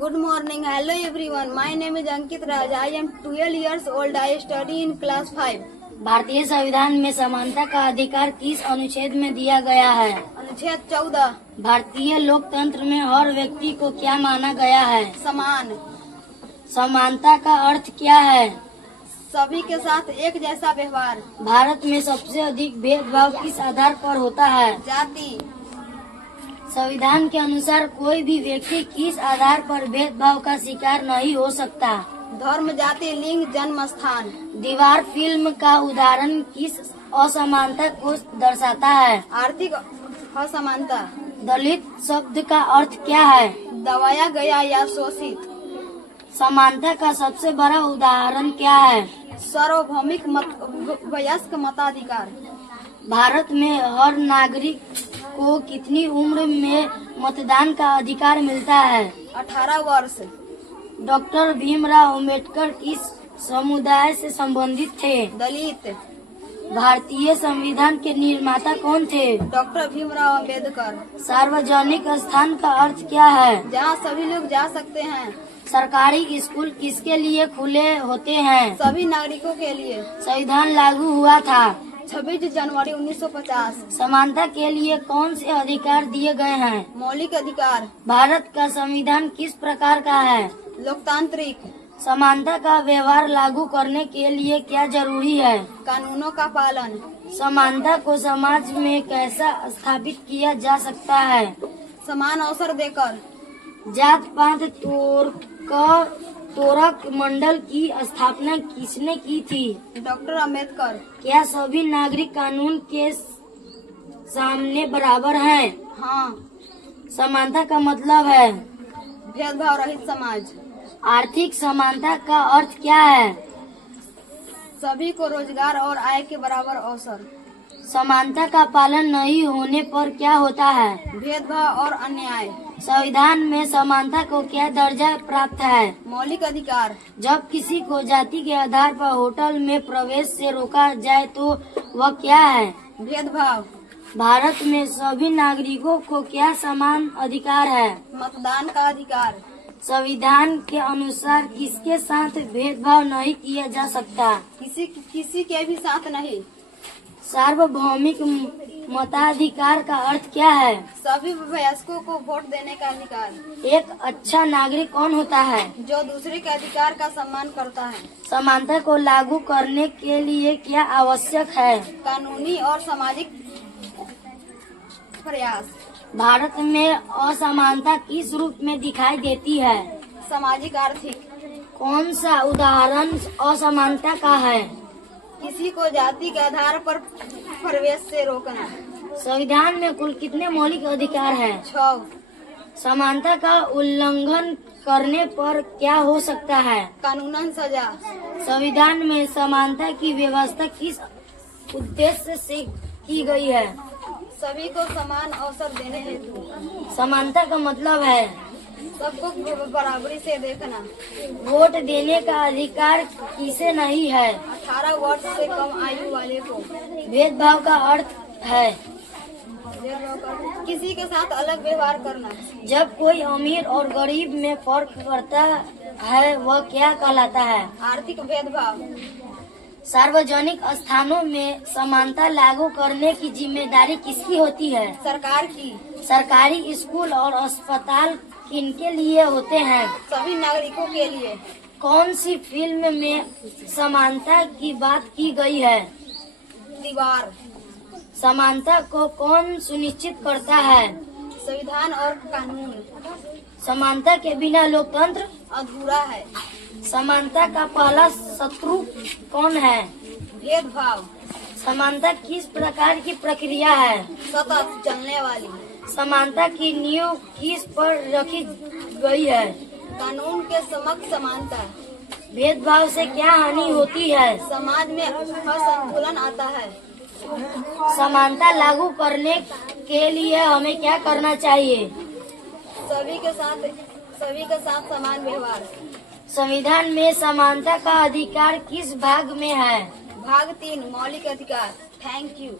Good morning. Hello everyone. My name is Ankit Raj. I am 12 years old. I study in class 5. भारतीय संविधान में समानता का अधिकार किस अनुच्छेद में दिया गया है? अनुच्छेद 14। भारतीय लोकतंत्र में हर व्यक्ति को क्या माना गया है? समान। समानता का अर्थ क्या है? सभी के साथ एक जैसा व्यवहार। भारत में सबसे अधिक भेदभाव किस आधार पर होता है? जाति। संविधान के अनुसार कोई भी व्यक्ति किस आधार पर भेदभाव का शिकार नहीं हो सकता? धर्म, जाति, लिंग, जन्म स्थान। दीवार फिल्म का उदाहरण किस असमानता को दर्शाता है? आर्थिक असमानता। दलित शब्द का अर्थ क्या है? दबाया गया या शोषित। समानता का सबसे बड़ा उदाहरण क्या है? सार्वभौमिक वयस्क मताधिकार। भारत में हर नागरिक को कितनी उम्र में मतदान का अधिकार मिलता है? 18 वर्ष। डॉक्टर भीमराव अम्बेडकर किस समुदाय से संबंधित थे? दलित। भारतीय संविधान के निर्माता कौन थे? डॉक्टर भीमराव अम्बेडकर। सार्वजनिक स्थान का अर्थ क्या है? जहाँ सभी लोग जा सकते हैं। सरकारी स्कूल किसके लिए खुले होते हैं? सभी नागरिकों के लिए। संविधान लागू हुआ था 26 जनवरी 1950। समानता के लिए कौन से अधिकार दिए गए हैं? मौलिक अधिकार। भारत का संविधान किस प्रकार का है? लोकतांत्रिक। समानता का व्यवहार लागू करने के लिए क्या जरूरी है? कानूनों का पालन। समानता को समाज में कैसा स्थापित किया जा सकता है? समान अवसर देकर। जात पात तोड़क मंडल की स्थापना किसने की थी? डॉक्टर अम्बेडकर। क्या सभी नागरिक कानून के सामने बराबर हैं? हाँ। समानता का मतलब है भेदभाव रहित समाज। आर्थिक समानता का अर्थ क्या है? सभी को रोजगार और आय के बराबर अवसर। समानता का पालन नहीं होने पर क्या होता है? भेदभाव और अन्याय। संविधान में समानता को क्या दर्जा प्राप्त है? मौलिक अधिकार। जब किसी को जाति के आधार पर होटल में प्रवेश से रोका जाए तो वह क्या है? भेदभाव। भारत में सभी नागरिकों को क्या समान अधिकार है? मतदान का अधिकार। संविधान के अनुसार किसके साथ भेदभाव नहीं किया जा सकता? किसी के भी साथ नहीं। सार्वभौमिक मताधिकार का अर्थ क्या है? सभी वयस्कों को वोट देने का अधिकार। एक अच्छा नागरिक कौन होता है? जो दूसरे के अधिकार का सम्मान करता है। समानता को लागू करने के लिए क्या आवश्यक है? कानूनी और सामाजिक प्रयास। भारत में असमानता किस रूप में दिखाई देती है? सामाजिक आर्थिक। कौन सा उदाहरण असमानता का है? किसी को जाति के आधार पर प्रवेश से रोकना। संविधान में कुल कितने मौलिक अधिकार हैं? 6। समानता का उल्लंघन करने पर क्या हो सकता है? कानूनन सजा। संविधान में समानता की व्यवस्था किस उद्देश्य से की गई है? सभी को समान अवसर देने हेतु। समानता का मतलब है सबको बराबरी से देखना। वोट देने का अधिकार किसे नहीं है? 18 वर्ष से कम आयु वाले को। भेदभाव का अर्थ है किसी के साथ अलग व्यवहार करना। जब कोई अमीर और गरीब में फर्क करता है वह क्या कहलाता है? आर्थिक भेदभाव। सार्वजनिक स्थानों में समानता लागू करने की जिम्मेदारी किसकी होती है? सरकार की। सरकारी स्कूल और अस्पताल किनके लिए होते हैं? सभी नागरिकों के लिए। कौन सी फिल्म में समानता की बात की गई है? दीवार। समानता को कौन सुनिश्चित करता है? संविधान और कानून। समानता के बिना लोकतंत्र अधूरा है। समानता का पहला शत्रु कौन है? भेदभाव। समानता किस प्रकार की प्रक्रिया है? सतत चलने वाली। समानता की नींव किस पर रखी गई है? कानून के समक्ष समानता। भेदभाव से क्या हानि होती है? समाज में असंतुलन आता है। समानता लागू करने के लिए हमें क्या करना चाहिए? सभी के साथ समान व्यवहार। संविधान में समानता का अधिकार किस भाग में है? भाग 3 मौलिक अधिकार। Thank you.